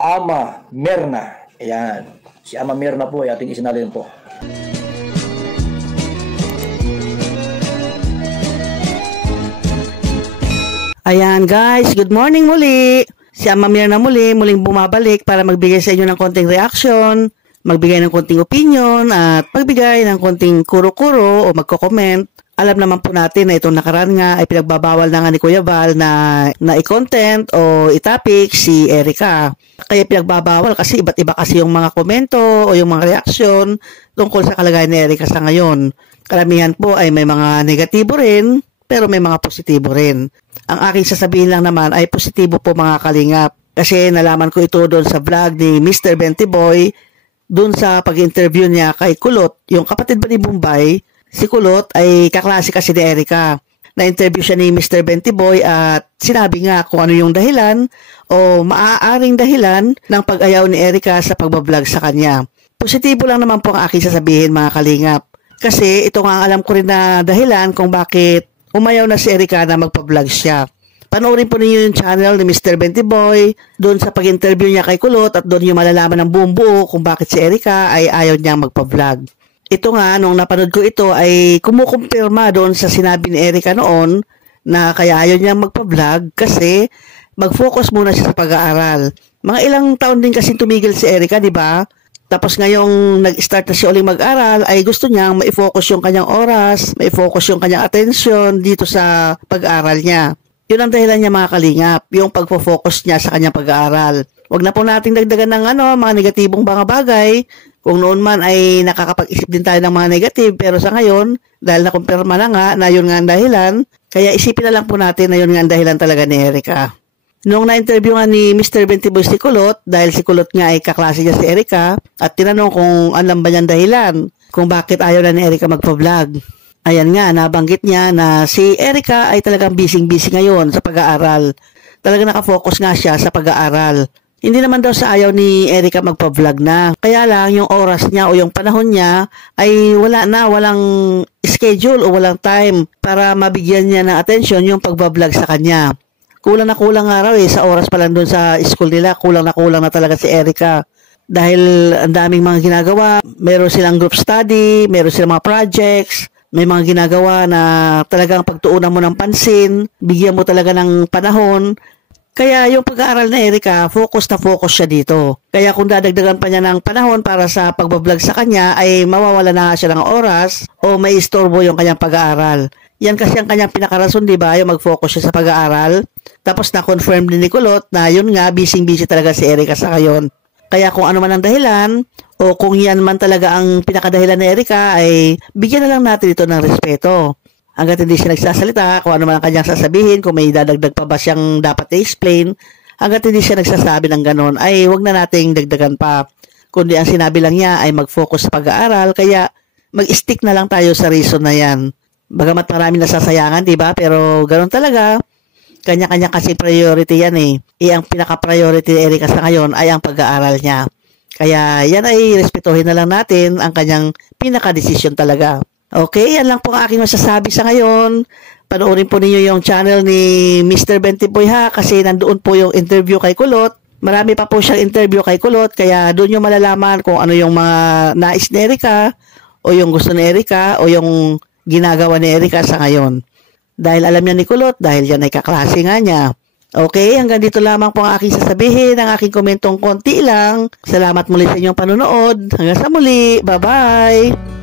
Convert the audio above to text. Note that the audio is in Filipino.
Ama Mirna. Ayan. Si Ama Mirna po ay ating isinalin po. Ayan guys, good morning muli. Si Ama Mirna muling bumabalik para magbigay sa inyo ng konting reaction, magbigay ng konting opinion, at magbigay ng konting kuro-kuro o magko-comment. Alam naman po natin na itong nakaraan nga ay pinagbabawal na nga ni Kuya Val na i-content o i-topic si Erica. Kaya pinagbabawal kasi iba't iba kasi yung mga komento o yung mga reaction tungkol sa kalagayan ni Erica sa ngayon. Karamihan po ay may mga negatibo rin, pero may mga positibo rin. Ang aking sasabihin lang naman ay positibo po mga kalingap. Kasi nalaman ko ito doon sa vlog ni Mr. Bentiboy, doon sa pag-interview niya kay Kulot, yung kapatid ba ni Bombay. Si Kulot ay kaklase kasi ni Erica. Na-interview siya ni Mr. Bentiboy at sinabi nga kung ano yung dahilan o maaaring dahilan ng pag-ayaw ni Erica sa pagbablog sa kanya. Positibo lang naman po ang aking sasabihin mga kalingap. Kasi ito nga ang alam ko rin na dahilan kung bakit umayaw na si Erica na magpa-vlog siya. Panoorin po ninyo yung channel ni Mr. Bentiboy doon sa pag-interview niya kay Kulot at doon yung malalaman ng buong buo kung bakit si Erica ay ayaw niyang magpa-vlog. Ito nga, nung napanood ko ito ay kumukumpirma doon sa sinabi ni Erica noon na kaya ayaw niyang magpa-vlog kasi mag-focus muna siya sa pag-aaral. Mga ilang taon din kasi tumigil si Erica, di ba? Tapos ngayong nag-start na siya uling mag-aral ay gusto niyang ma-focus yung kanyang oras, ma-focus yung kanyang attention dito sa pag-aral niya. Yun ang dahilan niya mga kalingap, yung pagpo-focus niya sa kanyang pag-aaral. Huwag na po nating dagdagan ng mga negatibong mga bagay. Kung noon man ay nakakapag-isip din tayo ng mga negative, pero sa ngayon, dahil nakumpirma na nga na yun nga ang dahilan, kaya isipin na lang po natin na yun nga ang dahilan talaga ni Erica. Noong na-interview nga ni Mr. Bentiboy si Kulot, dahil si Kulot nga ay kaklase niya si Erica, at tinanong kung alam ba niyang dahilan, kung bakit ayaw na ni Erica magpa-vlog. Ayan nga, nabanggit niya na si Erica ay talagang busy-busy ngayon sa pag-aaral. Talagang nakafocus nga siya sa pag-aaral. Hindi naman daw sa ayaw ni Erica magpa-vlog na. Kaya lang yung oras niya o yung panahon niya ay walang schedule o walang time para mabigyan niya ng attention yung pagbablog sa kanya. Kulang na kulang nga raw sa oras pa lang doon sa school nila, kulang na talaga si Erica. Dahil ang daming mga ginagawa, meron silang group study, meron silang mga projects, may mga ginagawa na talagang pagtuunan mo ng pansin, bigyan mo talaga ng panahon. Kaya yung pag-aaral na Erica, focus na focus siya dito. Kaya kung dadagdagan pa niya ng panahon para sa pagbablog sa kanya, ay mawawala na siya ng oras o may istorbo yung kanyang pag-aaral. Yan kasi ang kanyang pinakarason, di ba? Yung mag-focus siya sa pag-aaral. Tapos na-confirm din ni Kulot na yun nga, busy-busy talaga si Erica sa ngayon. Kaya kung ano man ang dahilan, o kung yan man talaga ang pinakadahilan ni Erica, ay bigyan na lang natin ito ng respeto. Hanggat hindi siya nagsasalita, kung ano man ang kanyang sasabihin, kung may dadagdag pa ba siyang dapat i-explain, hanggat hindi siya nagsasabi ng ganon, ay wag na nating dagdagan pa. Kundi ang sinabi lang niya ay mag-focus sa pag-aaral, kaya mag-stick na lang tayo sa reason na yan. Bagamat marami nasasayangan, diba? Pero ganoon talaga. Kanya-kanya kasi priority yan eh. Ang pinaka-priority ni Erica sa ngayon ay ang pag-aaral niya. Kaya yan ay respetuhin na lang natin ang kanyang pinaka-desisyon talaga. Okay, yan lang po ang aking masasabi sa ngayon. Panoorin po ninyo yung channel ni Mr. Bentiboy ha, kasi nandoon po yung interview kay Kulot. Marami pa po siyang interview kay Kulot, kaya doon yung malalaman kung ano yung mga nais ni Erica o yung gusto ni Erica o yung ginagawa ni Erica sa ngayon. Dahil alam niya ni Kulot, dahil yan ay kaklase nga niya. Okay, hanggang dito lamang po ang aking sasabihin, ang aking komentong konti lang. Salamat muli sa inyong panunood. Hanggang sa muli. Bye-bye!